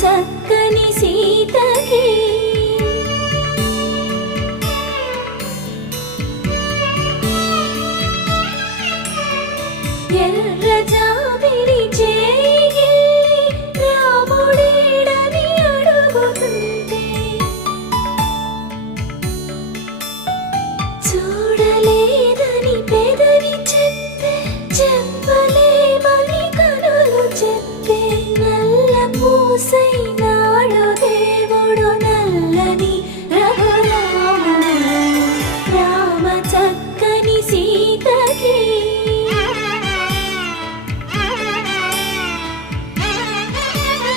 చక్కని సీతకి ఎర్ర జాబిలి చేయి రాముడేడని అడుగుతుంటే చూడలేదని పెదవి చెప్పే చెప్పలేమని కనులు చెప్పే నల్ల పూసైన